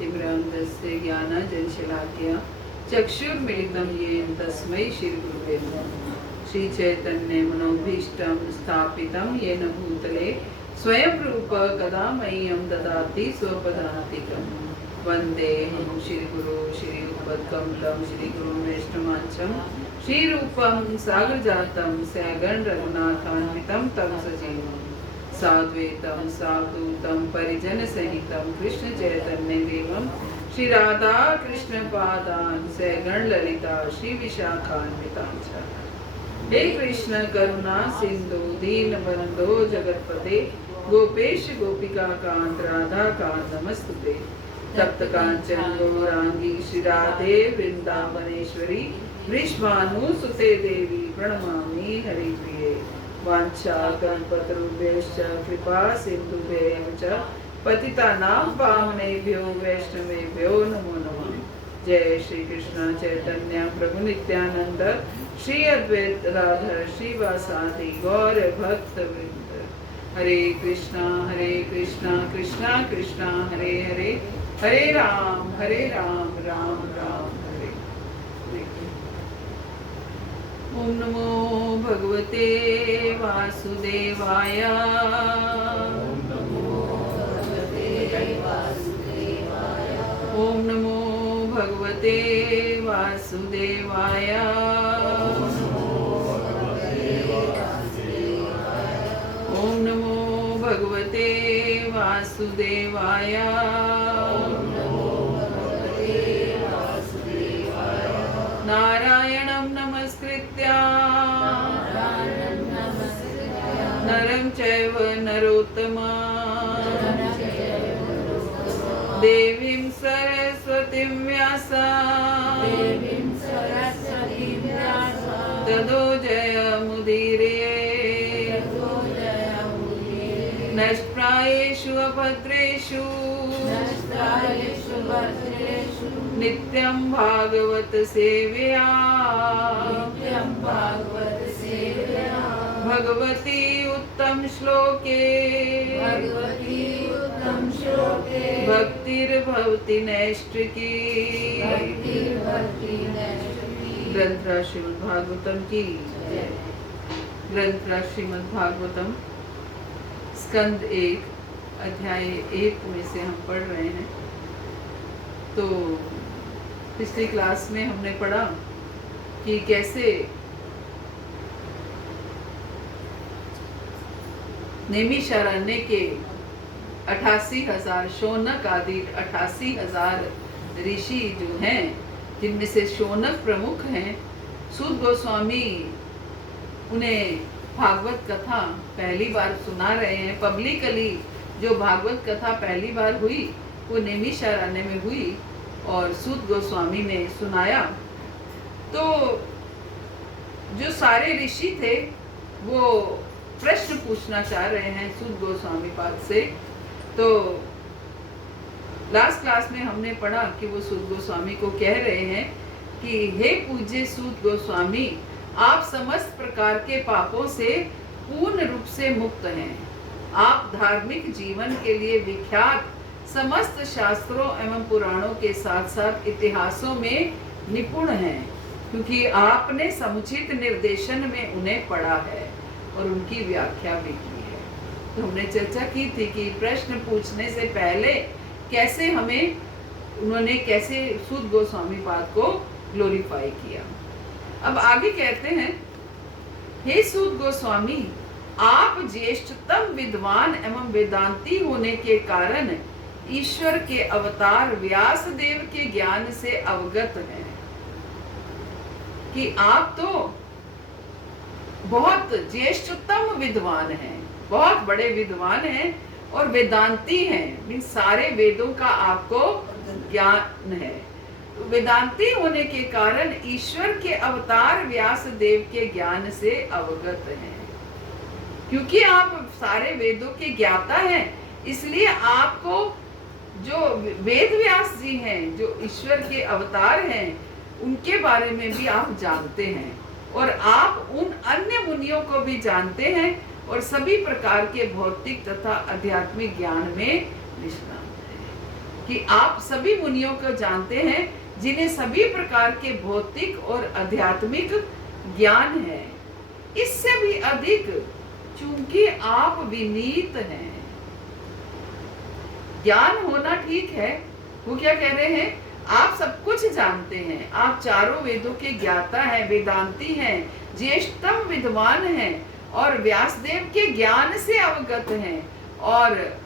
ज्ञानाञ्जनतिमिरान्धस्य ज्ञानाञ्जनशलाकया चक्षुर्मिलितं येन तस्मै श्रीगुरुवे नमः। श्रीचैतन्यमनोभीष्टं स्थापितं येन भूतले स्वयं रूप कदा मह्यं ददाति स्वपदान्तिकं। वन्देऽहं श्रीगुरो श्रीयुगपत्कमलं श्रीगुरुं वैष्णवांशं श्रीरूपं सागरजातं सगण रघुनाथान्वितं तं सजीवम् साद्वैतं सावधूतं परिजनसहितं कृष्ण चैतन्य देवं श्री राधा कृष्ण पादान् सगण ललिता श्री विशाखान्वितांश्च। हे कृष्ण करुणा सिंधु दीनबंधो जगतपते गोपेश गोपिका कांत राधा कांत नमस्तुते। तप्त कांचन गौरांगी श्री राधे वृंदावनेश्वरी वृषभानुसुते देवी प्रणमामि हरिप्रिये। वाञ्छाकल्पतरुभ्यश्च कृपा सिन्धुभ्येव च पतितानां पावनेभ्यो वैष्णवेभ्यो नमो नमः। जय श्री कृष्ण चैतन्य प्रभु नित्यानंद श्री अद्वैत राधा श्रीवासादि गौर भक्त वृंद। हरे कृष्णा कृष्णा कृष्णा हरे हरे, हरे राम राम राम हरे हरे। ओम नमो भगवते वासुदेवाय। ओम नमो भगवते वासुदेवाय। ओम नमो भगवते वासुदेवाय। नारायणं नमस्कृत्य नरं चैव नरोत्तमं देवीं सरस्वतीं व्यासं ततो जयमुदीरये। नष्टप्रायेषु अभद्रेषु नित्यं भागवत सेवया भगवती उत्तम श्लोके भक्तिर्भवति नैष्ठिकी। ग्रंथराज श्रीमद् भागवतम की जय। ग्रंथराज श्रीमद् भागवतम स्कंद 1 अध्याय 1 में से हम पढ़ रहे हैं। तो पिछली क्लास में हमने पढ़ा कि कैसे नैमिषारण्य के 88,000 शौनक आदि 88,000 ऋषि जो हैं, जिनमें से शौनक प्रमुख हैं, सूत गोस्वामी उन्हें भागवत कथा पहली बार सुना रहे हैं। पब्लिकली जो भागवत कथा पहली बार हुई वो नैमिषारण्य में हुई और सूत गोस्वामी ने सुनाया। तो जो सारे ऋषि थे वो प्रश्न पूछना चाह रहे हैं सूत गोस्वामी पाद से। तो लास्ट क्लास में हमने पढ़ा कि वो सूत गोस्वामी को कह रहे हैं कि हे पूज्य सूत गोस्वामी, आप समस्त प्रकार के पापों से पूर्ण रूप से मुक्त हैं। आप धार्मिक जीवन के लिए विख्यात समस्त शास्त्रों एवं पुराणों के साथ साथ इतिहासों में निपुण हैं, क्योंकि आपने समुचित निर्देशन में उन्हें पढ़ा है और उनकी व्याख्या भी की है। तो हमने चर्चा की थी कि प्रश्न पूछने से पहले कैसे उन्होंने कैसे सूत गोस्वामी पाद को ग्लोरीफाई किया। अब आगे कहते हैं, हे सूत गोस्वामी, आप ज्येष्ठतम विद्वान एवं वेदांती होने के कारण ईश्वर के अवतार व्यास देव के ज्ञान से अवगत हैं कि आप तो बहुत ज्येष्ठतम विद्वान हैं, बहुत बड़े विद्वान हैं और वेदांती हैं। मीन सारे वेदों का आपको ज्ञान है। वेदांती होने के कारण ईश्वर के अवतार व्यास देव के ज्ञान से अवगत हैं। क्योंकि आप सारे वेदों के ज्ञाता हैं, इसलिए आपको जो वेद व्यास जी हैं, जो ईश्वर के अवतार हैं, उनके बारे में भी आप जानते हैं और आप उन अन्य मुनियों को भी जानते हैं और सभी प्रकार के भौतिक तथा आध्यात्मिक ज्ञान में निष्णात हैं। कि आप सभी मुनियों को जानते हैं जिन्हें सभी प्रकार के भौतिक और आध्यात्मिक ज्ञान है, इससे भी अधिक चूंकि आप विनीत हैं। ज्ञान होना ठीक है, वो क्या कह रहे हैं, आप सब कुछ जानते हैं, आप चारों वेदों के ज्ञाता हैं, वेदांती हैं, ज्येष्ठतम विद्वान हैं और व्यासदेव के ज्ञान से अवगत हैं और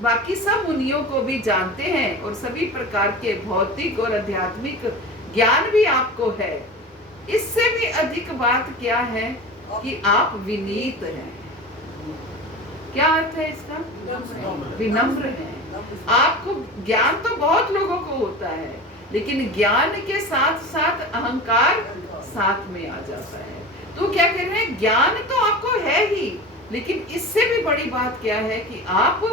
बाकी सब मुनियों को भी जानते हैं और सभी प्रकार के भौतिक और आध्यात्मिक ज्ञान भी आपको है। इससे भी अधिक बात क्या है कि आप विनीत हैं। क्या अर्थ है इसका? विनम्र हैं। आपको ज्ञान तो बहुत लोगों को होता है, लेकिन ज्ञान के साथ साथ अहंकार साथ में आ जाता है। तो क्या कह रहे हैं, ज्ञान तो आपको है ही, लेकिन इससे भी बड़ी बात क्या है कि आप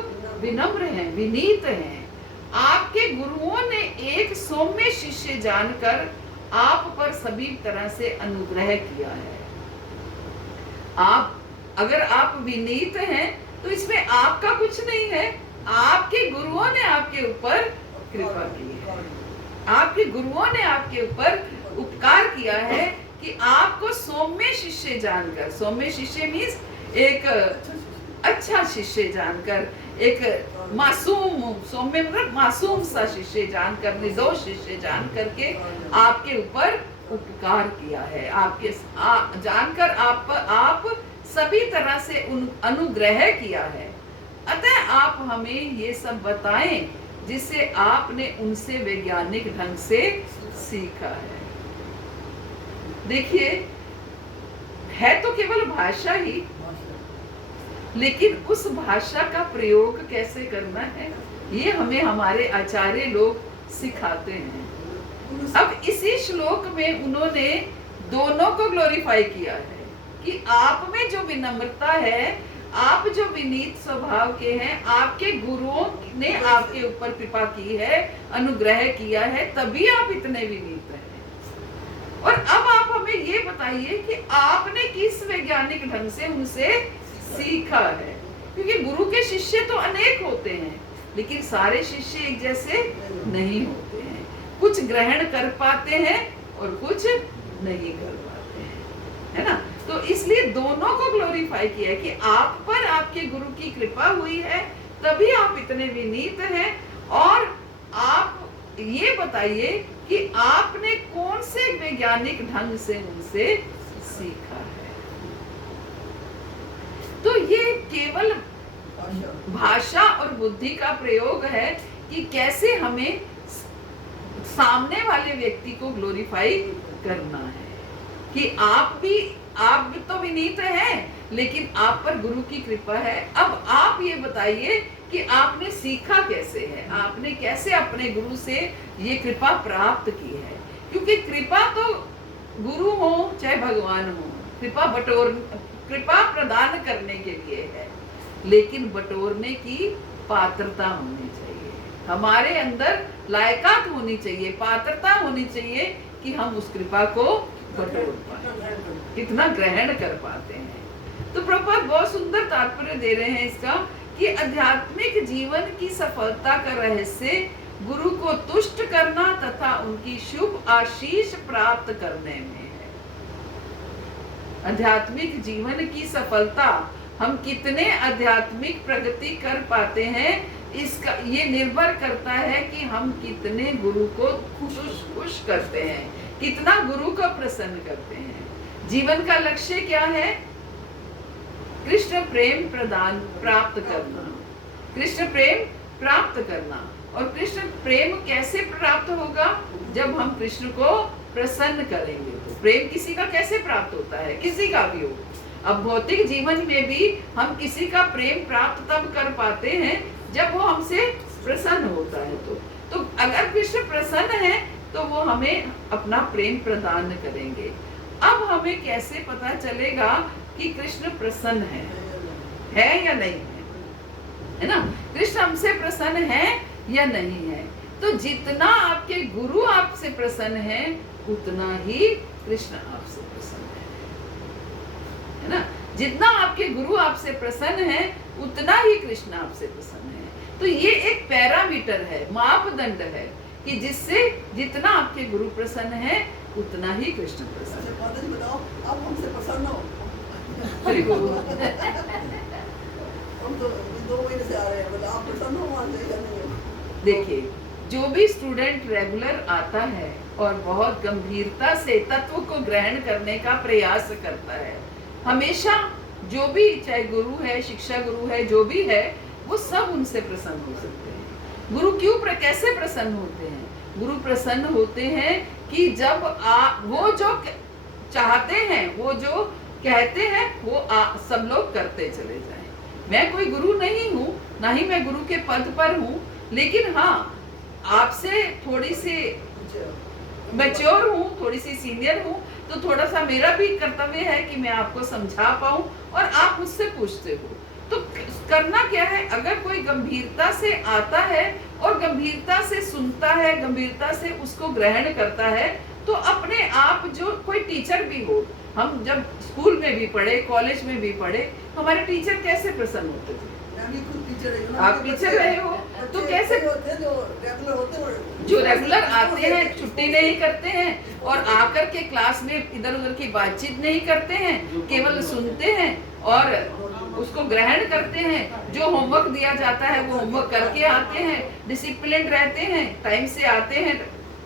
विनम्र हैं, विनीत हैं। आपके गुरुओं ने एक सौम्य शिष्य जानकर आप पर सभी तरह से अनुग्रह किया है। अगर आप विनीत हैं तो इसमें आपका कुछ नहीं है, आपके गुरुओं ने आपके ऊपर कृपा की है, आपके गुरुओं ने आपके ऊपर उपकार किया है कि आपको सौम्य शिष्य जानकर, सौम्य शिष्य मीन्स एक अच्छा शिष्य जानकर, एक मासूम, सौम्य मतलब मासूम सा शिष्य जानकर, निर्दोष शिष्य जान करके आपके ऊपर उपकार किया है, आपके जानकर आप सभी तरह से अनुग्रह किया है। अतः आप हमें ये सब बताएं जिसे आपने उनसे वैज्ञानिक ढंग से सीखा है। देखिए, है तो केवल भाषा ही, लेकिन उस भाषा का प्रयोग कैसे करना है ये हमें हमारे आचार्य लोग सिखाते हैं। अब इसी श्लोक में उन्होंने दोनों को ग्लोरीफाई किया है कि आप में जो विनम्रता है, आप जो विनीत स्वभाव के हैं, आपके गुरुओं ने आपके ऊपर कृपा की है, अनुग्रह किया है, तभी आप इतने विनीत हैं। और अब आप हमें ये बताइए कि आपने किस वैज्ञानिक ढंग से उनसे सीखा है, क्योंकि गुरु के शिष्य तो अनेक होते हैं, लेकिन सारे शिष्य एक जैसे नहीं होते हैं। कुछ ग्रहण कर पाते हैं और कुछ नहीं कर पाते हैं, है ना। तो इसलिए दोनों को ग्लोरीफाई किया है कि आप पर आपके गुरु की कृपा हुई है, तभी आप इतने विनीत हैं। और आप ये बताइए कि आपने कौन से वैज्ञानिक ढंग से उनसे सीखा है। तो ये केवल भाषा और बुद्धि का प्रयोग है कि कैसे हमें सामने वाले व्यक्ति को ग्लोरीफाई करना है कि आप भी तो विनीत हैं, लेकिन आप पर गुरु की कृपा है। अब आप ये बताइए कि आपने सीखा कैसे है, आपने कैसे अपने गुरु से ये कृपा प्राप्त की है। क्योंकि कृपा तो गुरु हो चाहे भगवान हो, कृपा प्रदान करने के लिए है, लेकिन बटोरने की पात्रता होनी चाहिए, हमारे अंदर लायकात होनी चाहिए, पात्रता होनी चाहिए कि हम उस कृपा को बटोर पाए, कितना ग्रहण कर पाते हैं। तो प्रभुपाद बहुत सुंदर तात्पर्य दे रहे हैं इसका कि आध्यात्मिक जीवन की सफलता का रहस्य गुरु को तुष्ट करना तथा उनकी शुभ आशीष प्राप्त करने में है। आध्यात्मिक जीवन की सफलता, हम कितने आध्यात्मिक प्रगति कर पाते हैं, इसका ये निर्भर करता है कि हम कितने गुरु को खुश करते हैं, कितना गुरु को प्रसन्न करते हैं। जीवन का लक्ष्य क्या है? कृष्ण प्रेम प्रदान प्राप्त करना, कृष्ण प्रेम प्राप्त करना। और कृष्ण प्रेम कैसे प्राप्त होगा? जब हम कृष्ण को प्रसन्न करेंगे। तो प्रेम किसी का कैसे प्राप्त होता है? किसी का भी हो। अब भौतिक जीवन में भी हम किसी का प्रेम प्राप्त तब कर पाते हैं जब वो हमसे प्रसन्न होता है। तो अगर कृष्ण प्रसन्न है तो वो हमें अपना प्रेम प्रदान करेंगे। अब हमें कैसे पता चलेगा कि कृष्ण प्रसन्न है या नहीं है ना? कृष्ण हमसे प्रसन्न है या नहीं है? तो जितना आपके गुरु आपसे प्रसन्न है, उतना ही कृष्ण आपसे प्रसन्न है ना? जितना आपके गुरु आपसे प्रसन्न है, उतना ही कृष्ण आपसे प्रसन्न है। तो ये एक पैरामीटर है, मापदंड है कि जिससे जितना आपके गुरु प्रसन्न है उतना ही कृष्ण प्रसन्न। माता जी बताओ, आप हमसे प्रसन्न हो? हरि बोल। हम तो 2 महीने से आ रहे हैं, आप प्रसन्न हो वहाँ से या नहीं हो? देखिए, जो भी स्टूडेंट रेगुलर आता है और बहुत गंभीरता से तत्व को ग्रहण करने का प्रयास करता है, हमेशा जो भी, चाहे गुरु है, शिक्षा गुरु है, जो भी है, वो सब उनसे प्रसन्न हो सकते हैं। गुरु क्यों कैसे प्रसन्न होते हैं? गुरु प्रसन्न होते हैं कि जब वो जो चाहते हैं, वो जो कहते हैं, वो सब लोग करते चले जाएं। मैं कोई गुरु नहीं हूँ, ना ही मैं गुरु के पद पर हूँ, लेकिन हाँ, आपसे थोड़ी सी मैच्योर हूँ, थोड़ी सी सीनियर हूँ, तो थोड़ा सा मेरा भी कर्तव्य है कि मैं आपको समझा पाऊँ और आप मुझसे पूछते हो। तो करना क्या है, अगर कोई गंभीरता से आता है और गंभीरता से सुनता है, गंभीरता से उसको ग्रहण करता है, तो अपने आप, जो कोई टीचर भी हो, हम जब स्कूल में भी पढ़े, कॉलेज में भी पढ़े, हमारे टीचर कैसे प्रसन्न होते थे? आप टीचर रहे हो, तो कैसे जो रेगुलर आते हैं, छुट्टी नहीं करते हैं और आकर के क्लास में इधर उधर की बातचीत नहीं करते हैं, केवल सुनते हैं और उसको ग्रहण करते हैं। जो होमवर्क दिया जाता है वो होमवर्क करके आते हैं, डिसिप्लिन रहते हैं, टाइम से आते हैं,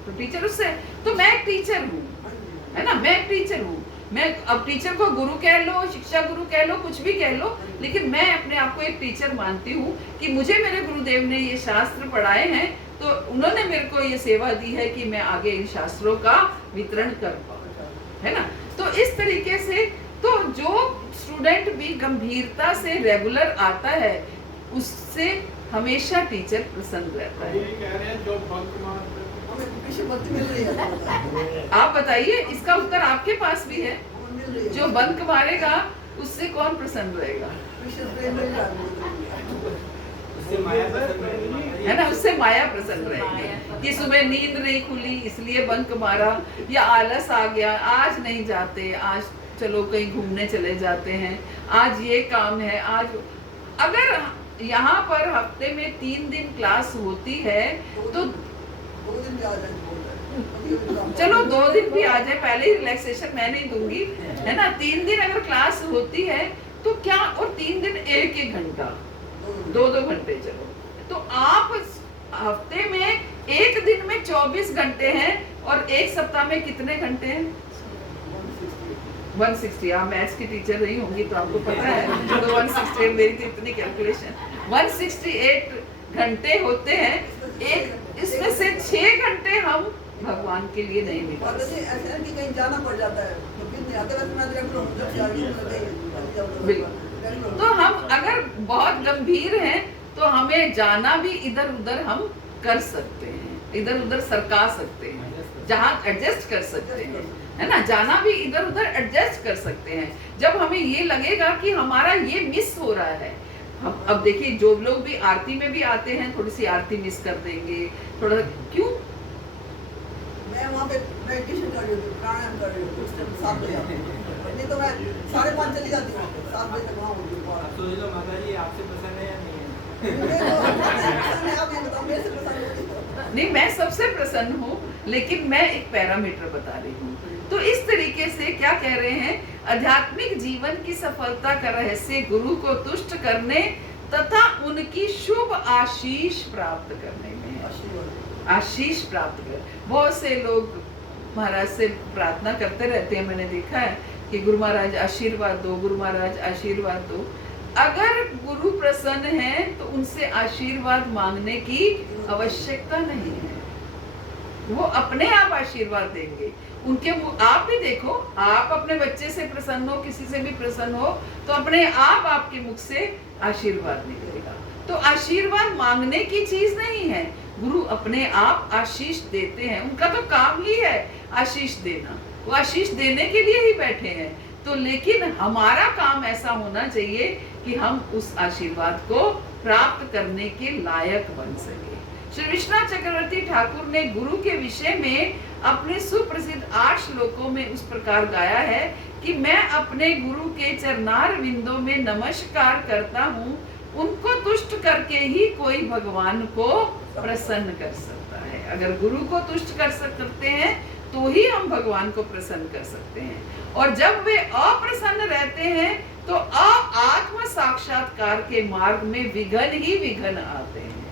तो टीचर उससे, तो मैं एक टीचर हूँ, है ना, मैं एक टीचर हूँ। मैं अब टीचर को गुरु कह लो, शिक्षा गुरु कह लो, कुछ भी कह लो, लेकिन मैं अपने आप को एक टीचर मानती हूँ कि मुझे मेरे गुरुदेव ने ये शास्त्र पढ़ाए हैं, तो उन्होंने मेरे को ये सेवा दी है कि मैं आगे इन शास्त्रों का वितरण कर पाऊँ, है ना। तो इस तरीके से, तो जो स्टूडेंट भी गंभीरता से रेगुलर आता है, उससे हमेशा टीचर प्रसन्न रहता है। आप बताइए, इसका उत्तर आपके पास भी है। जो बंक मारेगा उससे कौन प्रसन्न रहेगा? है ना, उससे माया प्रसन्न रहेगी कि सुबह नींद नहीं खुली इसलिए बंक मारा, या आलस आ गया, आज नहीं जाते, आज चलो कहीं घूमने चले जाते हैं, आज ये काम है, आज। अगर यहाँ पर हफ्ते में 3 दिन क्लास होती है तो चलो 2 दिन भी आ जाए, पहले ही रिलैक्सेशन मैं नहीं दूंगी, है ना। 3 दिन अगर क्लास होती है तो क्या, और 3 दिन 1-1 घंटा, 2-2 घंटे, चलो, तो आप हफ्ते में एक दिन में 24 घंटे हैं और एक सप्ताह में कितने घंटे हैं? 160। आप मैथ्स की टीचर नहीं होंगी तो आपको पता है, तो 168, मेरी तो इतनी कैलकुलेशन, 168 घंटे होते हैं। एक इसमें से 6 घंटे हम भगवान के लिए नहीं निकाल सकते। ऐसा कि कहीं जाना पड़ जाता है तो फिर नहीं आते, वैसे मैं बिल्कुल। तो हम अगर बहुत गंभीर हैं तो हमें जाना भी इधर उधर हम कर सकते हैं, इधर उधर सरका सकते हैं, जहाँ एडजस्ट कर सकते हैं, है ना, जाना भी इधर उधर एडजस्ट कर सकते हैं। जब हमें ये लगेगा कि हमारा ये मिस हो रहा है, हम अब देखिए, जो लोग भी आरती में भी आते हैं, थोड़ी सी आरती मिस कर देंगे, थोड़ा, क्यों? मैं वहाँ पे मेडिटेशन कर रही हूँ, प्राणायाम कर रही हूँ, 7 बजे आती हूँ, नहीं तो मैं 5:30 चली जाती हूँ, 7 बजे तक वहाँ होती हूँ। तो ये जो माता जी आपसे पसंद है या नहीं है? आप ये बताओ, मेरे से पसंद है? नहीं, मैं सबसे प्रसन्न हूँ, लेकिन मैं एक पैरामीटर बता रही हूँ। तो इस तरीके से क्या कह रहे हैं, आध्यात्मिक जीवन की सफलता का रहस्य गुरु को तुष्ट करने तथा उनकी शुभ आशीष प्राप्त करने में है। आशीष प्राप्त कर, बहुत से लोग महाराज से प्रार्थना करते रहते हैं, मैंने देखा है कि गुरु महाराज आशीर्वाद दो, गुरु महाराज आशीर्वाद दो। अगर गुरु प्रसन्न है तो उनसे आशीर्वाद मांगने की आवश्यकता नहीं है, वो अपने आप आशीर्वाद देंगे। उनके आप भी देखो, आप अपने बच्चे से प्रसन्न हो, किसी से भी प्रसन्न हो, तो अपने आप आपके मुख से आशीर्वाद निकलेगा। तो आशीर्वाद मांगने की चीज नहीं है, गुरु अपने आप आशीष देते हैं, उनका तो काम ही है आशीष देना, वो आशीष देने के लिए ही बैठे हैं। तो लेकिन हमारा काम ऐसा होना चाहिए कि हम उस आशीर्वाद को प्राप्त करने के लायक बन सके। श्री विश्वनाथ चक्रवर्ती ठाकुर ने गुरु के विषय में अपने सुप्रसिद्ध 8 श्लोकों में उस प्रकार गाया है कि मैं अपने गुरु के चरणार विंदों में नमस्कार करता हूँ, उनको तुष्ट करके ही कोई भगवान को प्रसन्न कर सकता है। अगर गुरु को तुष्ट करते हैं तो ही हम भगवान को प्रसन्न कर सकते हैं। और जब वे अप्रसन्न रहते हैं तो आत्म साक्षात्कार के मार्ग में विघ्न ही विघ्न आते हैं।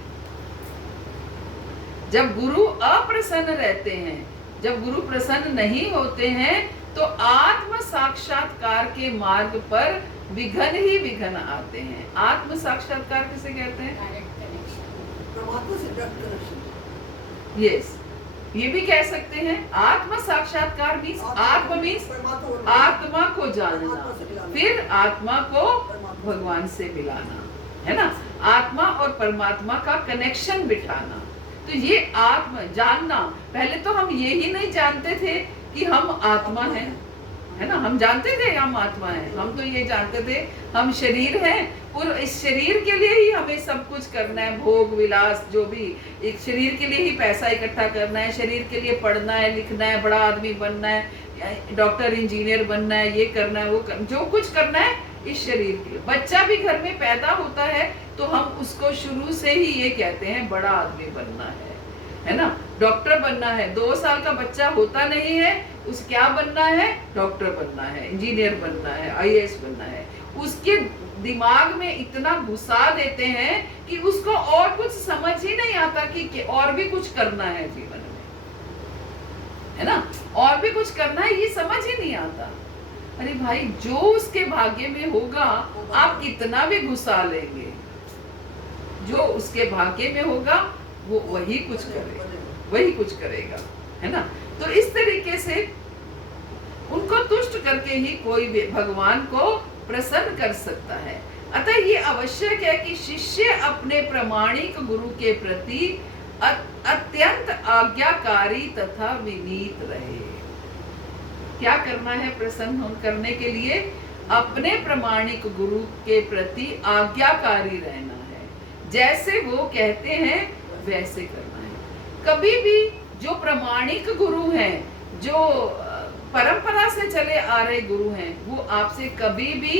जब गुरु अप्रसन्न रहते हैं, जब गुरु प्रसन्न नहीं होते हैं, तो आत्म साक्षात्कार के मार्ग पर विघ्न ही विघ्न आते हैं। आत्म साक्षात्कार किसे कहते हैं? परमात्मा से डायरेक्ट कनेक्शन। यस, ये भी कह सकते हैं। आत्म साक्षात्कार मीन्स आत्मा मीन्स आत्मा को जानना, फिर आत्मा को भगवान से मिलाना, है ना। आत्मा और परमात्मा का कनेक्शन बिठाना। तो ये आत्मा जानना, पहले तो हम ये ही नहीं जानते थे कि हम आत्मा हैं, है ना। हम जानते थे हम आत्मा हैं, हम तो ये जानते थे हम शरीर हैं, और इस शरीर के लिए ही हमें सब कुछ करना है, भोग विलास जो भी, एक शरीर के लिए ही पैसा इकट्ठा करना है, शरीर के लिए पढ़ना है, लिखना है, बड़ा आदमी बनना है, डॉक्टर इंजीनियर बनना है, ये करना है, जो कुछ करना है इस शरीर के लिए। बच्चा भी घर में पैदा होता है तो हम उसको शुरू से ही ये कहते हैं बड़ा आदमी बनना है ना, डॉक्टर बनना है। 2 साल का बच्चा होता नहीं है, उस क्या बनना है? डॉक्टर बनना है, इंजीनियर बनना है, आईएएस बनना है। उसके दिमाग में इतना घुसा देते हैं कि उसको और कुछ समझ ही नहीं आता कि और भी कुछ करना है जीवन में, है ना, और भी कुछ करना है, ये समझ ही नहीं आता। अरे भाई, जो उसके भाग्य में होगा आप कितना भी घुसा लेंगे, जो उसके भाग्य में होगा वो वही कुछ करेगा, वही कुछ करेगा, है ना। तो इस तरीके से उनको तुष्ट करके ही कोई भी भगवान को प्रसन्न कर सकता है। अतः ये आवश्यक है कि शिष्य अपने प्रामाणिक गुरु के प्रति अत्यंत आज्ञाकारी तथा विनीत रहे। क्या करना है प्रसन्न करने के लिए? अपने प्रामाणिक गुरु के प्रति आज्ञाकारी रहना है, जैसे वो कहते हैं वैसे करना है। कभी भी जो प्रामाणिक गुरु हैं, जो परंपरा से चले आ रहे गुरु हैं, वो आपसे कभी भी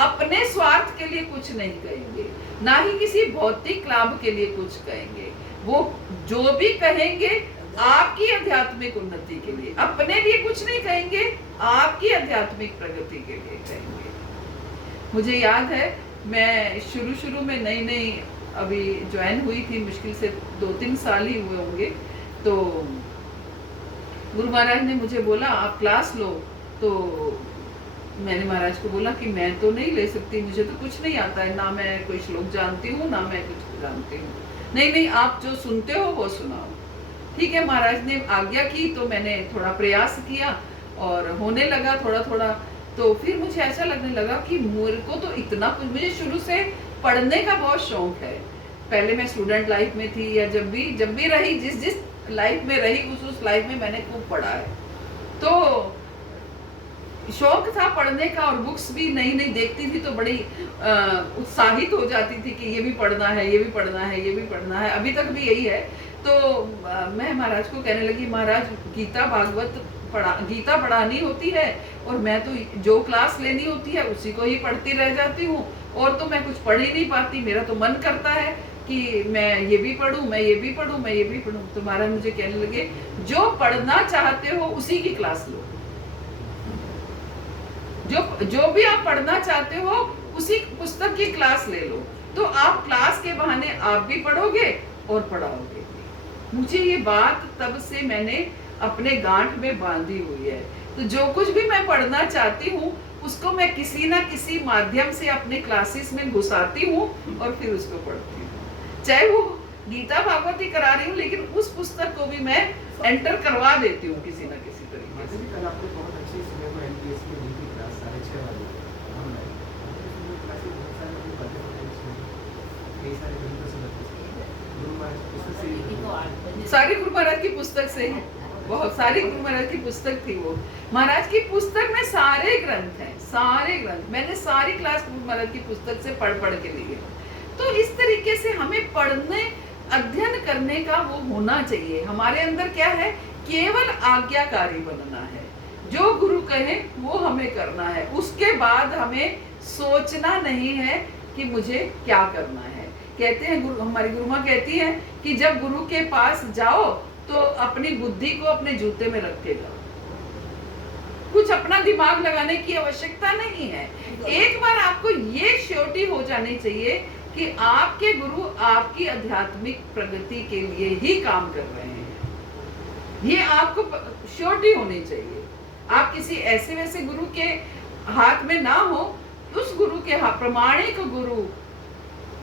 अपने स्वार्थ के लिए कुछ नहीं कहेंगे, ना ही किसी भौतिक लाभ के लिए कुछ कहेंगे। वो जो भी कहेंगे आपकी आध्यात्मिक उन्नति के लिए, अपने लिए कुछ नहीं कहेंगे, आपकी आध्यात्मिक प्रगति के लिए कहेंगे। मुझे याद है, मैं शुरू में नई अभी ज्वाइन हुई थी, मुश्किल से 2-3 साल ही हुए होंगे। तो गुरु महाराज ने मुझे बोला आप क्लास लो। तो मैंने महाराज को बोला कि मैं तो नहीं ले सकती, मुझे तो कुछ नहीं आता है, ना मैं कोई श्लोक जानती हूँ, ना मैं कुछ जानती हूँ। नहीं, आप जो सुनते हो वो सुनाओ। ठीक है, महाराज ने आज्ञा की तो मैंने थोड़ा प्रयास किया और होने लगा थोड़ा। तो फिर मुझे ऐसा लगने लगा कि मेरे को तो इतना कुछ, मुझे शुरू से पढ़ने का बहुत शौक है। पहले मैं स्टूडेंट लाइफ में थी या जब भी रही, जिस लाइफ में रही उस लाइफ में मैंने खूब पढ़ा है। तो शौक था पढ़ने का, और बुक्स भी नई देखती थी तो बड़ी उत्साहित हो जाती थी कि ये भी पढ़ना है, ये भी पढ़ना है, ये भी पढ़ना है। अभी तक भी यही है। तो मैं महाराज को कहने लगी, महाराज गीता पढ़ानी होती है और मैं तो जो क्लास लेनी होती है उसी को ही पढ़ती रह जाती हूँ, और तो मैं कुछ पढ़ ही नहीं पाती। मेरा तो मन करता है कि मैं ये भी पढूं, मैं ये भी पढूं, मैं ये भी पढूं। तो महाराज मुझे कहने लगे, जो पढ़ना चाहते हो उसी की क्लास लो, जो भी आप पढ़ना चाहते हो उसी पुस्तक की क्लास ले लो, तो आप क्लास के बहाने आप भी पढ़ोगे और पढ़ाओगे। मुझे ये बात तब से मैंने अपने गांठ में बांधी हुई है। तो जो कुछ भी मैं पढ़ना चाहती हूँ उसको मैं किसी ना किसी माध्यम से अपने क्लासेस में घुसाती हूँ और फिर उसको पढ़ती हूँ। चाहे वो गीता भागवत ही करा रही हूँ, लेकिन उस पुस्तक को भी मैं एंटर करवा देती हूँ किसी ना किसी तरीके से। कल आपने बहुत अच्छी सिनेमा एनपीएस की दी थी क्लास 6:30 वाली ऑनलाइन। क्लास में बहुत सारे लोग पढ़ते हैं, कई सारे ग्रंथों से गुरु महाराज पुस्तक से, सारी गुरु महाराज की पुस्तक से, बहुत सारी गुरु महाराज की पुस्तक थी वो। महाराज की पुस्तक में सारे ग्रंथ हैं, सारे ग्रंथ मैंने सारी क्लास गुरु महाराज की पुस्तक से पढ़ के लिए। तो इस तरीके से हमें पढ़ने, अध्ययन करने का वो होना चाहिए। हमारे अंदर क्या है, केवल आज्ञाकारी बनना है। जो गुरु कहे वो हमें करना है। उसके बाद हमें सोचना नहीं है कि मुझे क्या करना है। कहते हैं गुरु, हमारी गुरु माँ कहती है कि जब गुरु के पास जाओ तो अपनी बुद्धि को अपने जूते में रख के जाओ, कुछ अपना दिमाग लगाने की आवश्यकता नहीं है। एक बार आपको ये श्योरिटी हो जानी चाहिए कि आपके गुरु आपकी आध्यात्मिक प्रगति के लिए ही काम कर रहे हैं, ये आपको श्योरिटी होनी चाहिए। आप किसी ऐसे वैसे गुरु के हाथ में ना हो, उस गुरु के हाथ, प्रमाणिक गुरु,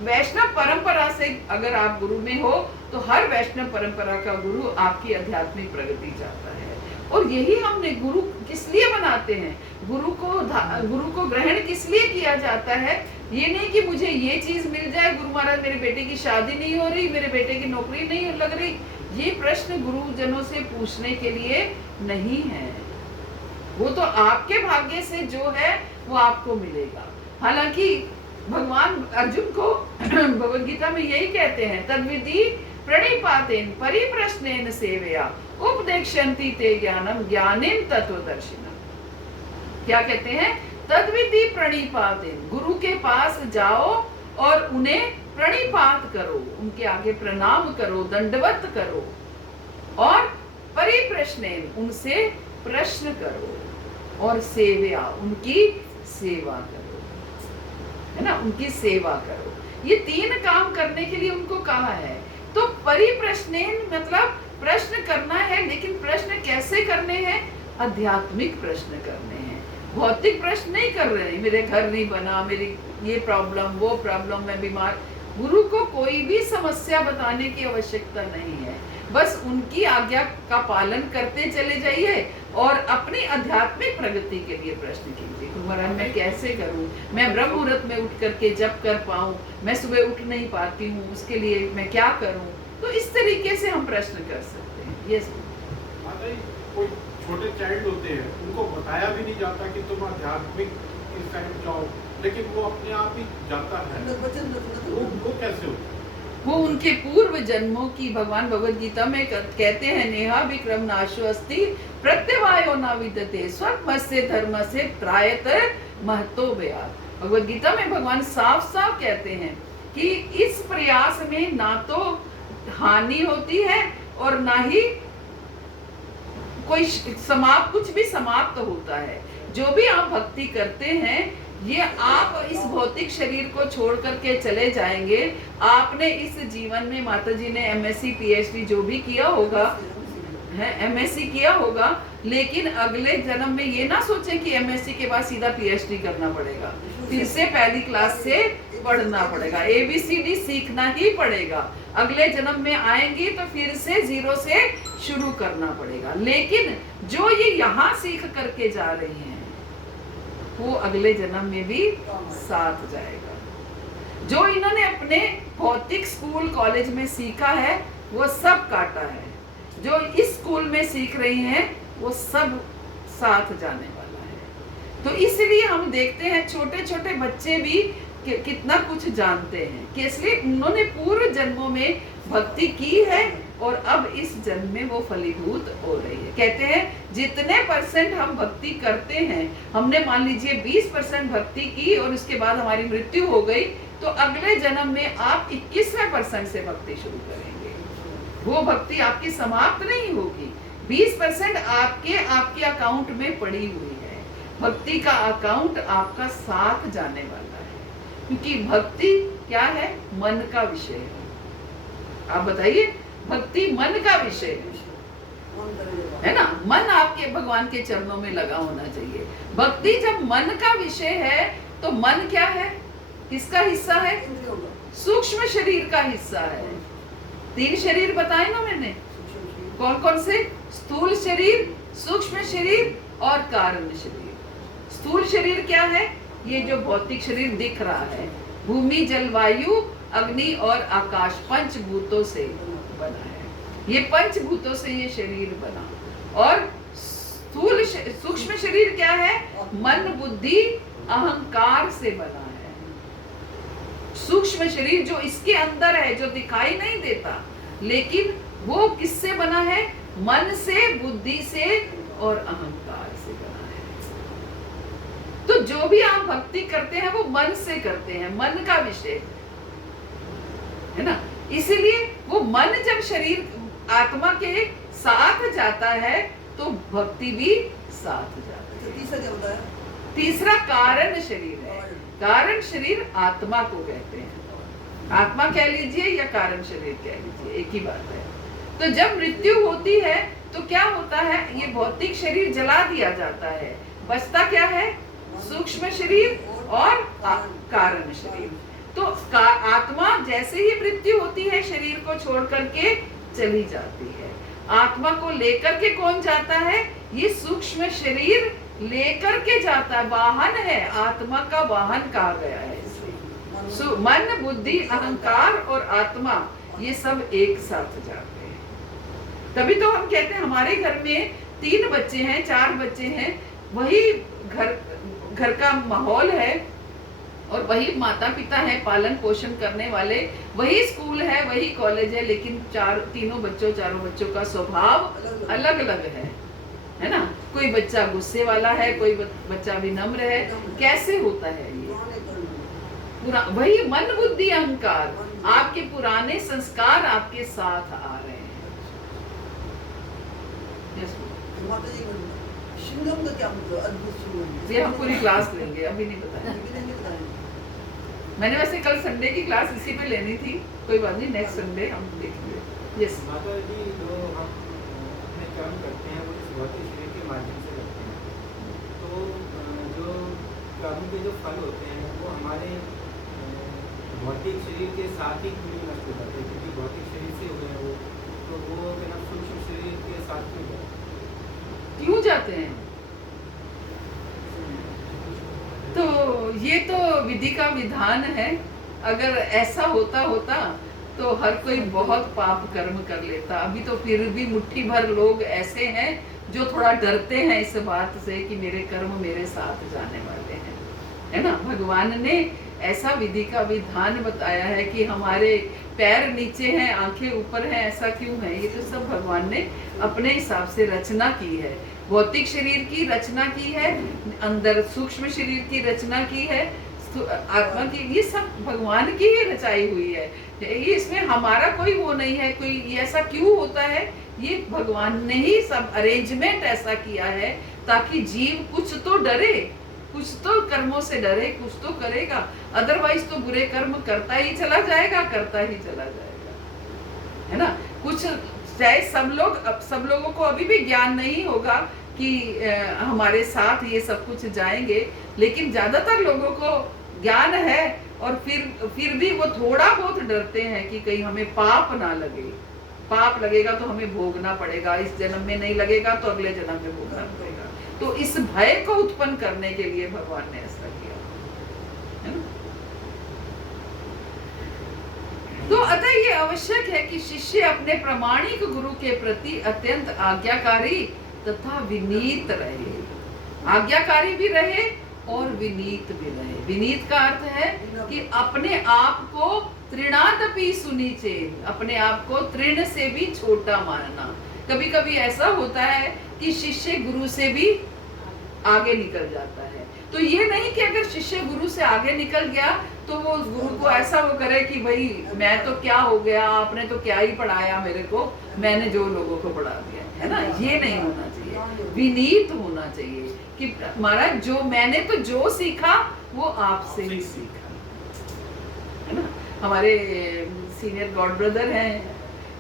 वैष्णव परंपरा से अगर आप गुरु में हो तो हर वैष्णव परंपरा का गुरु आपकी आध्यात्मिक प्रगति चाहता है। और यही हमने गुरु किस लिए बनाते हैं, गुरु को ग्रहण किस लिए किया जाता है। ये नहीं कि मुझे ये चीज मिल जाए, गुरु महाराज मेरे बेटे की शादी नहीं हो रही, मेरे बेटे की नौकरी नहीं लग रही, ये प्रश्न गुरुजनों से पूछने के लिए नहीं है। वो तो आपके भाग्य से जो है वो आपको मिलेगा। हालांकि भगवान अर्जुन को भगवद गीता में यही कहते हैं, तद्विधि प्रणिपातेन परिप्रश्नेन सेवया उपदेक्षन्ति ते ज्ञानम ज्ञानेन तत्वदर्शिनम। क्या कहते हैं? तद्विधि प्रणिपातेन, गुरु के पास जाओ और उन्हें प्रणिपात करो, उनके आगे प्रणाम करो, दंडवत करो, और परिप्रश्नेन, उनसे प्रश्न करो, और सेवया, उनकी सेवा करो, है ना, उनकी सेवा करो। ये 3 काम करने के लिए उनको कहा है। तो परिप्रश्नेन मतलब प्रश्न करना है, लेकिन प्रश्न कैसे करने हैं? आध्यात्मिक प्रश्न करने हैं, भौतिक प्रश्न नहीं कर रहे हैं। मेरे घर नहीं बना, मेरी ये प्रॉब्लम, वो प्रॉब्लम, मैं बीमार। गुरु को कोई भी समस्या बताने की आवश्यकता नहीं है, बस उनकी आज्ञा का पालन करते चले जाइए और अपनी आध्यात्मिक प्रगति के लिए प्रश्न कीजिए। महाराज मैं कैसे करूं, मैं ब्रह्म मुहूर्त में उठ करके जब कर पाऊं, मैं सुबह उठ नहीं पाती हूं, उसके लिए मैं क्या करूं। तो इस तरीके से हम प्रश्न कर सकते हैं। यस, कोई छोटे चाइल्ड होते हैं, उनको बताया भी नहीं जाता कि तुम आध्यात्मिक इस साइड जाओ, लेकिन वो अपने आप ही जाता है। वो कैसे होता है? वो उनके पूर्व जन्मों की, भगवान भगवद गीता में कहते हैं, नेहा विक्रम नाशो अस्ति प्रत्यवायो न विद्यते स्वमस्य धर्मस्य त्रायत महतो व्यात्। भगवद गीता में भगवान साफ साफ कहते हैं कि इस प्रयास में ना तो हानि होती है और ना ही कोई कुछ भी समाप्त होता है। जो भी आप भक्ति करते हैं, ये आप इस भौतिक शरीर को छोड़ करके चले जाएंगे। आपने इस जीवन में, माता जी ने एमएससी पीएचडी जो भी किया होगा, है एमएससी किया होगा, लेकिन अगले जन्म में ये ना सोचे कि एमएससी के बाद सीधा पीएचडी करना पड़ेगा, फिर से पहली क्लास से पढ़ना पड़ेगा, एबीसीडी सीखना ही पड़ेगा। अगले जन्म में आएंगे तो फिर से 0 से शुरू करना पड़ेगा। लेकिन जो ये यहाँ सीख करके जा रही हैं, वो अगले जन्म में भी साथ जाएगा। जो इन्होंने अपने भौतिक स्कूल कॉलेज में सीखा है वो सब काटा है, जो इस स्कूल में सीख रही हैं वो सब साथ जाने वाला है। तो इसलिए हम देखते हैं छोटे छोटे बच्चे भी कितना कुछ जानते हैं कि इसलिए उन्होंने पूर्व जन्मों में भक्ति की है और अब इस जन्म में वो फलीभूत हो रही है। कहते हैं जितने % हम भक्ति करते हैं, हमने मान लीजिए 20% भक्ति की और उसके बाद हमारी मृत्यु हो गई, तो अगले जन्म में आप 21वें % से भक्ति शुरू करेंगे। वो भक्ति आपकी समाप्त नहीं होगी, 20% आपके अकाउंट में पड़ी हुई है। भक्ति का अकाउंट आपका साथ जाने वाला है, क्योंकि भक्ति क्या है? मन का विषय है। आप बताइए, भक्ति मन का विषय है ना? मन आपके भगवान के चरणों में लगा होना चाहिए। भक्ति जब मन का विषय है तो मन क्या है? किसका हिस्सा है? सूक्ष्म शरीर का हिस्सा है। 3 शरीर बताए ना मैंने, कौन कौन से? स्थूल शरीर, सूक्ष्म शरीर और कारण शरीर। स्थूल शरीर क्या है? ये जो भौतिक शरीर दिख रहा है, भूमि जल वायु अग्नि और आकाश, 5 भूतों से बना है। ये 5 भूतों से ये शरीर बना। और स्थूल सूक्ष्म शरीर क्या है? मन बुद्धि अहंकार से बना है। सूक्ष्म शरीर जो इसके अंदर है, जो दिखाई नहीं देता, लेकिन वो किससे बना है? मन से, बुद्धि से और अहंकार से बना है। तो जो भी आप भक्ति करते हैं वो मन से करते हैं, मन का विषय है ना। इसीलिए वो मन जब शरीर आत्मा के साथ जाता है तो भक्ति भी साथ जाती है। तीसरा क्या होता है? तीसरा कारण शरीर है। कारण शरीर आत्मा को कहते हैं, आत्मा कह लीजिए या कारण शरीर कह लीजिए, एक ही बात है। तो जब मृत्यु होती है तो क्या होता है, ये भौतिक शरीर जला दिया जाता है, बचता क्या है, सूक्ष्म शरीर और कारण शरीर। तो आत्मा जैसे ही मृत्यु होती है शरीर को छोड़ करके चली जाती है। आत्मा को लेकर के कौन जाता है, ये सूक्ष्म शरीर लेकर के जाता है, वाहन है, आत्मा का वाहन कहा गया है इसे। मन, बुद्धि, अहंकार और आत्मा ये सब एक साथ जाते हैं। तभी तो हम कहते हैं हमारे घर में 3 बच्चे हैं, 4 बच्चे हैं, वही घर का माहौल है और वही माता पिता है पालन पोषण करने वाले, वही स्कूल है, वही कॉलेज है, लेकिन चारों बच्चों का स्वभाव अलग अलग है ना। कोई बच्चा गुस्से वाला है, कोई बच्चा विनम्र है। कैसे होता है ये? वही मन, बुद्धि, अहंकार, आपके पुराने संस्कार आपके साथ आ रहे हैं। माता जी शिंगम का क्या मतलब? अद्भुत शिंगम। ये हम पूरी क्लास लेंगे, अभी नहीं बताएंगे। मैंने वैसे कल संडे की क्लास इसी पे लेनी थी, कोई बात नहीं, नेक्स्ट संडे हम देखेंगे। यस माता जी, जो हम अपने कर्म करते हैं वो इस भौतिक शरीर के माध्यम से करते हैं, तो जो कर्म के जो फल होते हैं वो हमारे भौतिक शरीर के साथ ही पूरी नष्ट हो जाते हैं, क्योंकि भौतिक शरीर से हुए हैं वो, तो वो बिना सूक्ष्म शरीर के साथ क्यों जाते हैं? तो ये तो विधि का विधान है। अगर ऐसा होता तो हर कोई बहुत पाप कर्म कर लेता। अभी तो फिर भी मुट्ठी भर लोग ऐसे हैं जो थोड़ा डरते हैं इस बात से कि मेरे कर्म मेरे साथ जाने वाले हैं, है ना। भगवान ने ऐसा विधि का विधान बताया है कि हमारे पैर नीचे हैं, आंखें ऊपर हैं, ऐसा क्यों है? ये तो सब भगवान ने अपने हिसाब से रचना की है। भौतिक शरीर की रचना की है, अंदर सूक्ष्म शरीर की रचना की है, आत्मा की, ये सब भगवान की ही रचाई हुई है। ये इसमें हमारा कोई वो नहीं है, कोई ऐसा क्यों होता है, ये भगवान ने ही सब अरेंजमेंट ऐसा किया है ताकि जीव कुछ तो डरे, कुछ तो कर्मों से डरे, कुछ तो करेगा, अदरवाइज तो बुरे कर्म करता ही चला जाएगा, है ना। कुछ चाहे सब लोगों को अभी भी ज्ञान नहीं होगा कि हमारे साथ ये सब कुछ जाएंगे, लेकिन ज्यादातर लोगों को ज्ञान है और फिर भी वो थोड़ा बहुत डरते हैं कि कहीं हमें पाप ना लगे। पाप लगेगा तो हमें भोगना पड़ेगा, इस जन्म में नहीं लगेगा तो अगले जन्म में भोगना पड़ेगा। तो इस भय को उत्पन्न करने के लिए भगवान ने ऐसा किया, है ना। तो अतः ये आवश्यक है कि शिष्य अपने प्रामाणिक गुरु के प्रति अत्यंत आज्ञाकारी तथा विनीत रहे। आज्ञाकारी भी रहे और विनीत भी रहे। विनीत का अर्थ है कि अपने आप को तृणादपि सुनीचेन, अपने आप को तृण से भी छोटा मानना। कभी कभी ऐसा होता है कि शिष्य गुरु से भी आगे निकल जाता है। तो ये नहीं कि अगर शिष्य गुरु से आगे निकल गया तो वो गुरु को ऐसा वो करे कि भाई मैं तो क्या हो गया, आपने तो क्या ही पढ़ाया मेरे को, मैंने जो लोगों को पढ़ा दिया, है ना। ये नहीं होना चाहिए, विनीत होना चाहिए कि महाराज मैंने तो जो सीखा वो आपसे ही सीखा, है ना। हमारे सीनियर गॉड ब्रदर हैं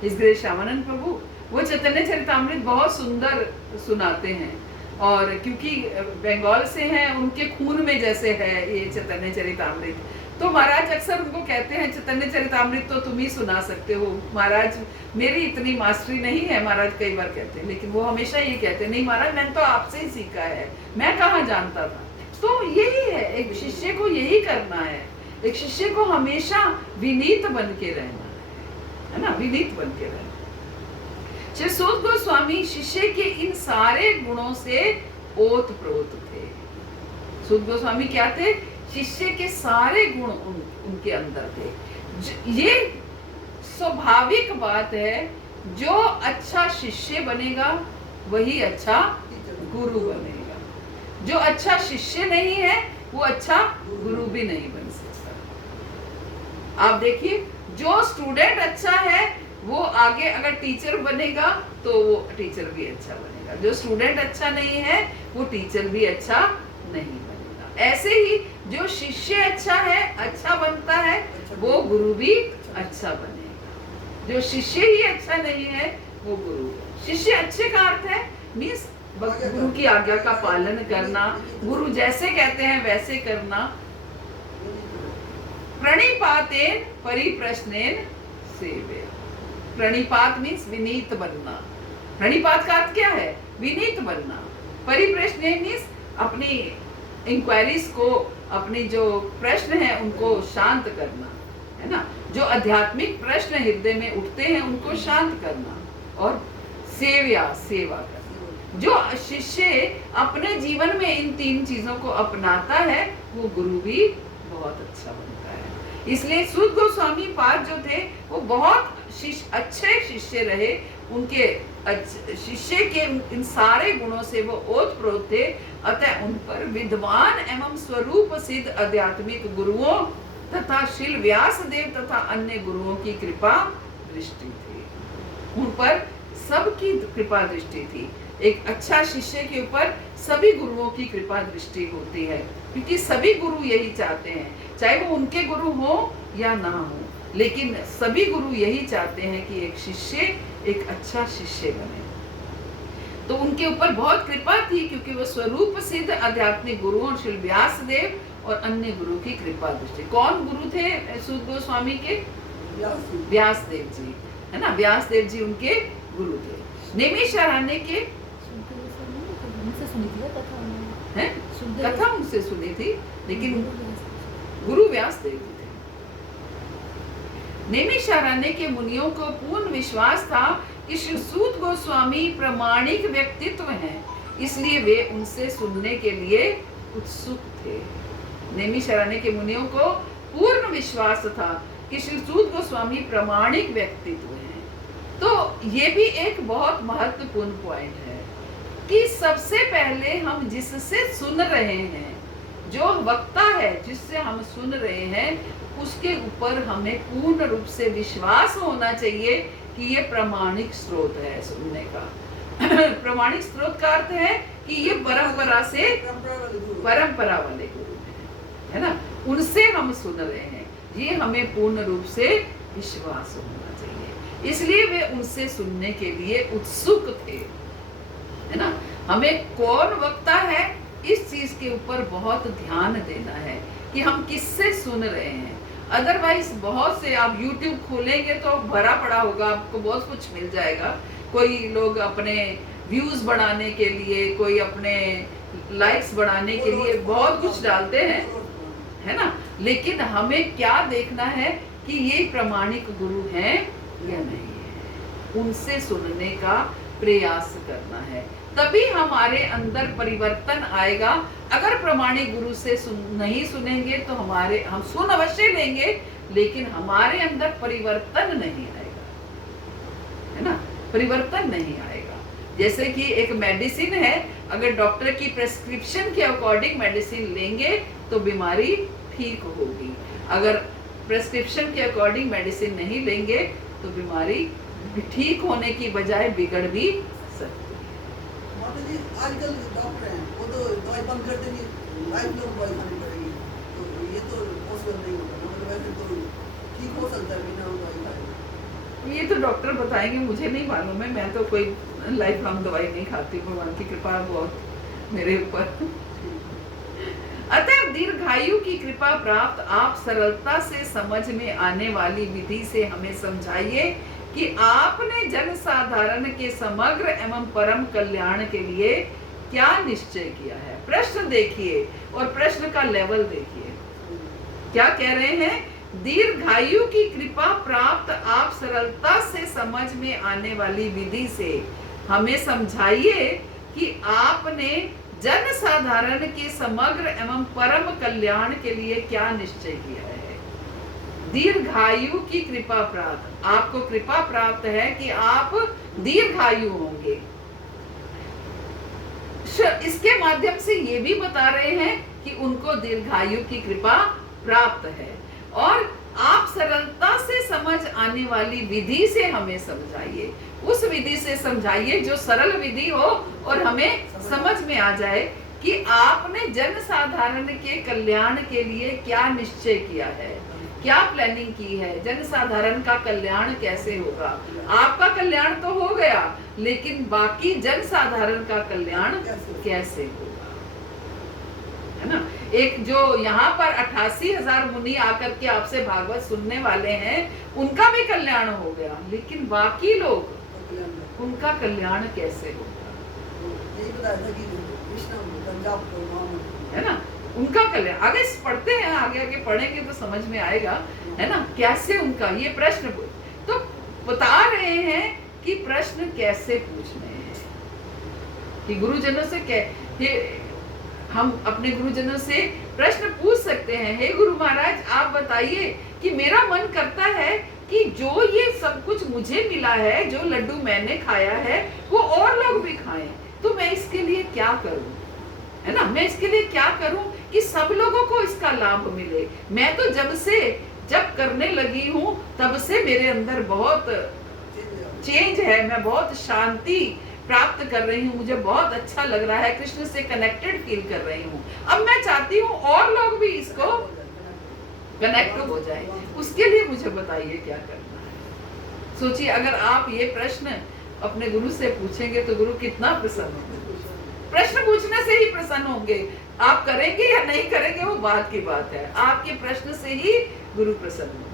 हिज ग्रेस श्यामानंद प्रभु, वो चैतन्य चरितामृत बहुत सुंदर सुनाते हैं, और क्योंकि बंगाल से हैं उनके खून में जैसे है ये चैतन्य चरितामृत, तो महाराज अक्सर उनको कहते हैं चैतन्य चरितामृत तो तुम ही सुना सकते हो महाराज, मेरी इतनी मास्टरी नहीं है महाराज, कई बार कहते हैं। लेकिन वो हमेशा ये कहते हैं नहीं महाराज मैंने तो आपसे ही सीखा है, मैं कहाँ जानता था। तो यही है, एक शिष्य को यही करना है, एक शिष्य को हमेशा विनीत बन के रहना है ना, विनीत बन के रहना। श्री सूत गोस्वामी शिष्य के इन सारे गुणों से ओतप्रोत थे। सूत गोस्वामी क्या थे? शिष्य के सारे गुण उनके अंदर थे। ये स्वाभाविक बात है, जो अच्छा शिष्य बनेगा वही अच्छा गुरु बनेगा। जो अच्छा शिष्य नहीं है वो अच्छा गुरु भी नहीं बन सकता। आप देखिए, जो स्टूडेंट अच्छा है वो आगे अगर टीचर बनेगा तो वो टीचर भी अच्छा बनेगा, जो स्टूडेंट अच्छा नहीं है वो टीचर भी अच्छा नहीं बनेगा। ऐसे ही जो शिष्य अच्छा है, अच्छा बनता है, वो गुरु भी अच्छा बनेगा। जो शिष्य ही अच्छा नहीं है वो गुरु। शिष्य अच्छे का अर्थ है मीन्स गुरु की आज्ञा का पालन करना, गुरु जैसे कहते हैं वैसे करना। प्रणिपातेन परिप्रश्नेन सेवे। प्रणिपात मीन्स विनीत बनना। प्रणिपात का अर्थ क्या है? विनीत बनना। परिप्रश्नेन मीन्स अपनी इंक्वायरीज को, अपनी जो प्रश्न है उनको शांत करना, है ना। जो आध्यात्मिक प्रश्न हृदय में उठते हैं उनको शांत करना। और सेवा करना। जो शिष्य अपने जीवन में इन 3 चीजों को अपनाता है वो गुरु भी बहुत अच्छा बनता है। इसलिए सूत गोस्वामी पाद जो थे वो बहुत अच्छे शिष्य रहे। उनके शिष्य के इन सारे गुणों से वो ओतप्रोत थे। अतः उन पर विद्वान एवं स्वरूप सिद्ध आध्यात्मिक गुरुओं तथा श्री व्यास देव तथा अन्य गुरुओं की कृपा दृष्टि थी। उन पर सबकी कृपा दृष्टि थी। एक अच्छा शिष्य के ऊपर सभी गुरुओं की कृपा दृष्टि होती है, क्योंकि सभी गुरु यही चाहते हैं, चाहे वो उनके गुरु हो या ना हो, लेकिन सभी गुरु यही चाहते हैं कि एक शिष्य एक अच्छा शिष्य बने। तो उनके ऊपर बहुत कृपा थी, क्योंकि वो स्वरूप सिद्ध आध्यात्मिक गुरुओं श्री व्यास देव और अन्य गुरु की कृपा दृष्टि। कौन गुरु थे सूत गोस्वामी के? व्यास देव जी, है ना। व्यास देव जी उनके गुरु थे। नैमिषारण्य के कथा उनसे सुनी थी, लेकिन गुरु व्यास देव जी थे। नैमिषारण्य के मुनियों को पूर्ण विश्वास था कि श्री सूत गोस्वामी प्रामाणिक व्यक्तित्व हैं, इसलिए वे उनसे सुनने के लिए उत्सुक थे। नैमिषारण्य के मुनियों को पूर्ण विश्वास था कि श्री सूत गोस्वामी प्रामाणिक व्यक्तित्व हैं। तो ये भी एक बहुत महत्वपूर्ण पॉइंट है कि सबसे पहले हम जिससे सुन रहे हैं, जो वक्ता है जिससे हम सुन रहे हैं, उसके ऊपर हमें पूर्ण रूप से विश्वास होना चाहिए कि ये प्रामाणिक स्रोत है सुनने का। प्रामाणिक स्रोत का अर्थ है कि ये परंपरा वाले गुरु है ना, उनसे हम सुन रहे हैं, ये हमें पूर्ण रूप से विश्वास होना चाहिए। इसलिए वे उनसे सुनने के लिए उत्सुक थे, है ना। हमें कौन वक्ता है इस चीज के ऊपर बहुत ध्यान देना है कि हम किससे सुन रहे हैं। अदरवाइज बहुत से आप YouTube खोलेंगे तो भरा पड़ा होगा, आपको बहुत कुछ मिल जाएगा। कोई लोग अपने व्यूज बढ़ाने के लिए, कोई अपने लाइक्स बढ़ाने के लिए बहुत कुछ डालते हैं, है ना। लेकिन हमें क्या देखना है कि ये प्रामाणिक गुरु हैं या नहीं है, उनसे सुनने का प्रयास करना है, तभी हमारे अंदर परिवर्तन आएगा। अगर प्रामाणिक गुरु से नहीं सुनेंगे तो हम सुन अवश्य लेंगे, लेकिन हमारे अंदर परिवर्तन नहीं आएगा, है ना। परिवर्तन नहीं आएगा। जैसे कि एक मेडिसिन है, अगर डॉक्टर की प्रेस्क्रिप्शन के अकॉर्डिंग मेडिसिन लेंगे तो बीमारी ठीक होगी। अगर प्रेस्क्रिप्शन के अकॉर्डिंग मेडिसिन नहीं लेंगे तो बीमारी ठीक होने की बजाय बिगड़ भी सकती है। माता जी, आजकल डॉक्टर हैं वो तो दवाई बंद कर देंगे, लाइफ लॉन्ग दवाई खानी पड़ेगी, तो ये तो पॉसिबल नहीं होगा ना। मतलब वैसे तो ठीक हो सकता है बिना दवाई खाए। ये तो डॉक्टर बताएंगे, मुझे नहीं मालूम है। मैं तो कोई लाइफ लॉन्ग दवाई नहीं खाती, भगवान की कृपा बहुत मेरे ऊपर। अतः दीर्घायु की कृपा प्राप्त आप सरलता से समझ में आने वाली विधि से हमें समझाइए कि आपने जन साधारण के समग्र एवं परम कल्याण के लिए क्या निश्चय किया है। प्रश्न देखिए और प्रश्न का लेवल देखिए, क्या कह रहे हैं। दीर्घायु की कृपा प्राप्त आप सरलता से समझ में आने वाली विधि से हमें समझाइए कि आपने जन साधारण के समग्र एवं परम कल्याण के लिए क्या निश्चय किया है। दीर्घायु की कृपा प्राप्त, आपको कृपा प्राप्त है कि आप दीर्घायु होंगे। इसके माध्यम से ये भी बता रहे हैं कि उनको दीर्घायु की कृपा प्राप्त है। और आप सरलता से समझ आने वाली विधि से हमें समझाइए, उस विधि से समझाइए जो सरल विधि हो और हमें समझ में आ जाए कि आपने जन साधारण के कल्याण के लिए क्या निश्चय किया है, क्या प्लानिंग की है, जन साधारण का कल्याण कैसे होगा। आपका कल्याण तो हो गया, लेकिन बाकी जन साधारण का कल्याण कैसे होगा, है ना। एक जो यहाँ पर 88,000 मुनि आकर के आपसे भागवत सुनने वाले हैं, उनका भी कल्याण हो गया, लेकिन बाकी लोग, उनका कल्याण कैसे होगा, है ना। उनका कल्याण आगे पढ़ते हैं, आगे आगे पढ़ेंगे तो समझ में आएगा, है ना, कैसे उनका ये प्रश्न। तो बता रहे हैं कि प्रश्न कैसे पूछने हैं, कि गुरुजनों से हम अपने गुरुजनों से प्रश्न पूछ सकते हैं। हे गुरु महाराज, आप बताइए कि मेरा मन करता है कि जो ये सब कुछ मुझे मिला है, जो लड्डू मैंने खाया है, वो और लोग भी खाएं, तो मैं इसके लिए क्या करूं, है ना। मैं इसके लिए क्या करूं कि सब लोगों को इसका लाभ मिले। मैं तो जब करने लगी हूं, तब से मेरे अंदर बहुत चेंज है, मैं बहुत शांति प्राप्त कर रही हूँ, मुझे बहुत अच्छा लग रहा है, कृष्ण से कनेक्टेड फील कर रही हूँ। अब मैं चाहती हूँ और लोग भी इसको कनेक्ट हो जाए, उसके लिए मुझे बताइए क्या करना है। सोचिए, अगर आप ये प्रश्न अपने गुरु से पूछेंगे तो गुरु कितना प्रसन्न होंगे। प्रश्न पूछने से ही प्रसन्न होंगे, आप करेंगे या नहीं करेंगे वो बात की बात है, आपके प्रश्न से ही गुरु प्रसन्न होंगे,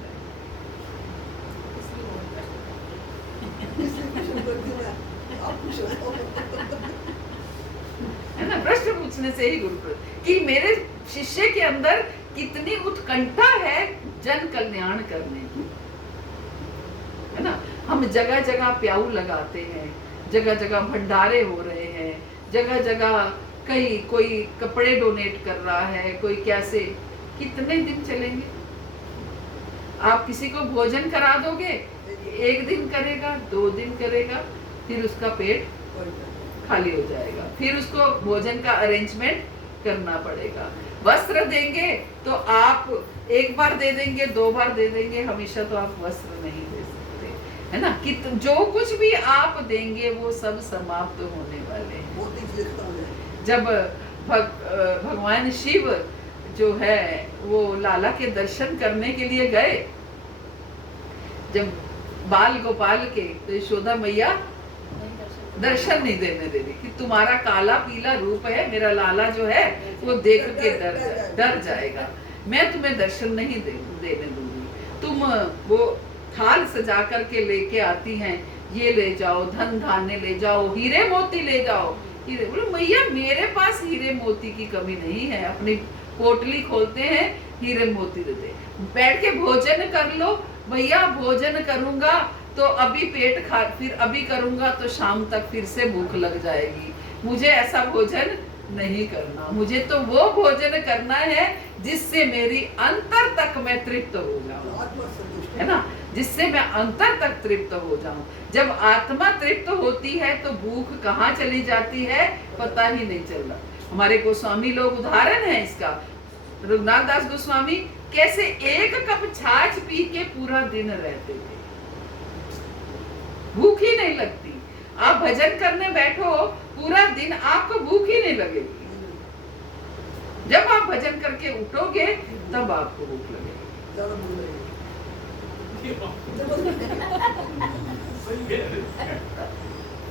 है ना। प्रश्न पूछने से ही गुरु कि मेरे शिष्य के अंदर कितनी उत्कंठा है जन कल्याण करने की, है ना। हम जगह जगह प्याऊ लगाते हैं, जगह जगह भंडारे हो रहे हैं, जगह जगह कोई कपड़े डोनेट कर रहा है, कोई कैसे, कितने दिन चलेंगे। आप किसी को भोजन करा दोगे, 1 दिन करेगा, 2 दिन करेगा, फिर उसका पेट खाली हो जाएगा, फिर उसको भोजन का अरेंजमेंट करना पड़ेगा। वस्त्र देंगे तो आप 1 बार दे देंगे, 2 बार दे देंगे, हमेशा तो आप वस्त्र नहीं दे सकते, है ना। कि जो कुछ भी आप देंगे वो सब समाप्त होने वाले हैं। जब भगवान शिव जो है वो लाला के दर्शन करने के लिए गए, जब बाल गोपाल के, तो यशोदा मैया दर्शन नहीं देने दे रही कि तुम्हारा काला पीला रूप है, मेरा लाला जो है वो देख के डर जाएगा, मैं तुम्हें दर्शन नहीं देने दूंगी। तुम वो थाल सजा करके लेके आती हैं, ये ले जाओ, धन धान्य ले जाओ, हीरे मोती ले जाओ। हीरे, बोले मैया मेरे पास हीरे मोती की कमी नहीं है, अपनी पोटली खोलते हैं, हीरे मोती देते, बैठ के भोजन कर लो। भैया भोजन करूंगा तो अभी पेट खा, फिर अभी करूंगा तो शाम तक फिर से भूख लग जाएगी, मुझे ऐसा भोजन नहीं करना, मुझे तो वो भोजन करना है जिससे मेरी अंतर तक मैं तृप्त हो जाऊं, है ना, जिससे मैं अंतर तक तृप्त हो जाऊं। जब आत्मा तृप्त होती है तो भूख कहाँ चली जाती है पता ही नहीं चल रहा। हमारे गोस्वामी लोग उदाहरण है इसका। रघुनाथ दास गोस्वामी कैसे 1 कप छाछ पी के पूरा दिन रहते थे, भूख ही नहीं लगती। आप भजन करने बैठो पूरा दिन आपको भूख ही नहीं लगेगी, जब आप भजन करके उठोगे तब आपको भूख लगेगी,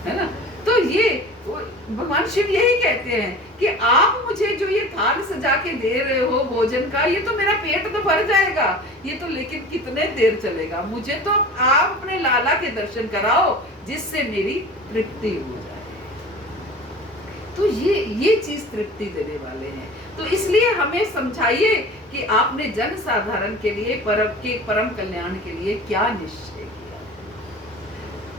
है ना। तो ये भगवान शिव यही कहते हैं कि आप मुझे जो ये थाल सजा के दे रहे हो भोजन का, ये तो मेरा पेट तो भर जाएगा, ये तो लेकिन कितने देर चलेगा, मुझे तो आप अपने लाला के दर्शन कराओ जिससे मेरी तृप्ति हो जाए। तो ये चीज तृप्ति देने वाले हैं। तो इसलिए हमें समझाइए कि आपने जन साधारण के लिए परम कल्याण के लिए क्या निश्चय किया।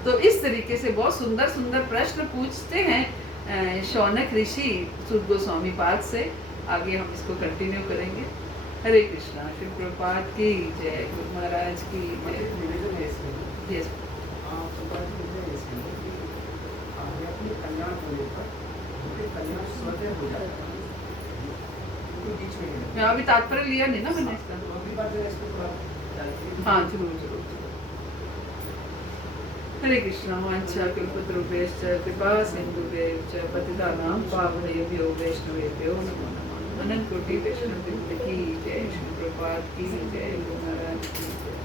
तो इस तरीके से बहुत सुंदर सुंदर प्रश्न पूछते हैं शौनक ऋषि सुत गोस्वामी पाद से। आगे हम इसको कंटिन्यू करेंगे। हरे कृष्णा। शिव प्रपात की जय, गुरु महाराज की जय। कल्याण को लेकर कल्याण स्वतः हो जाता है, कोई बीच में नहीं लगता। मैं अभी तात्पर्य लिया नहीं ना मैंने इसका। तो अगली बार जो है इसको थोड़ा डालते हाँ जरूर जरूर जरूर। हरे कृष्णा वांछा कल्पतरुभ्यश्च कृपा सिन्धुभ्यः च पतितानां पावनेभ्यो वैष्णवेभ्यो नमो नमः। अनंत कोटि वैष्णव वृंद की जय, श्री प्रभुपाद की जय, गुरु महाराज की जय।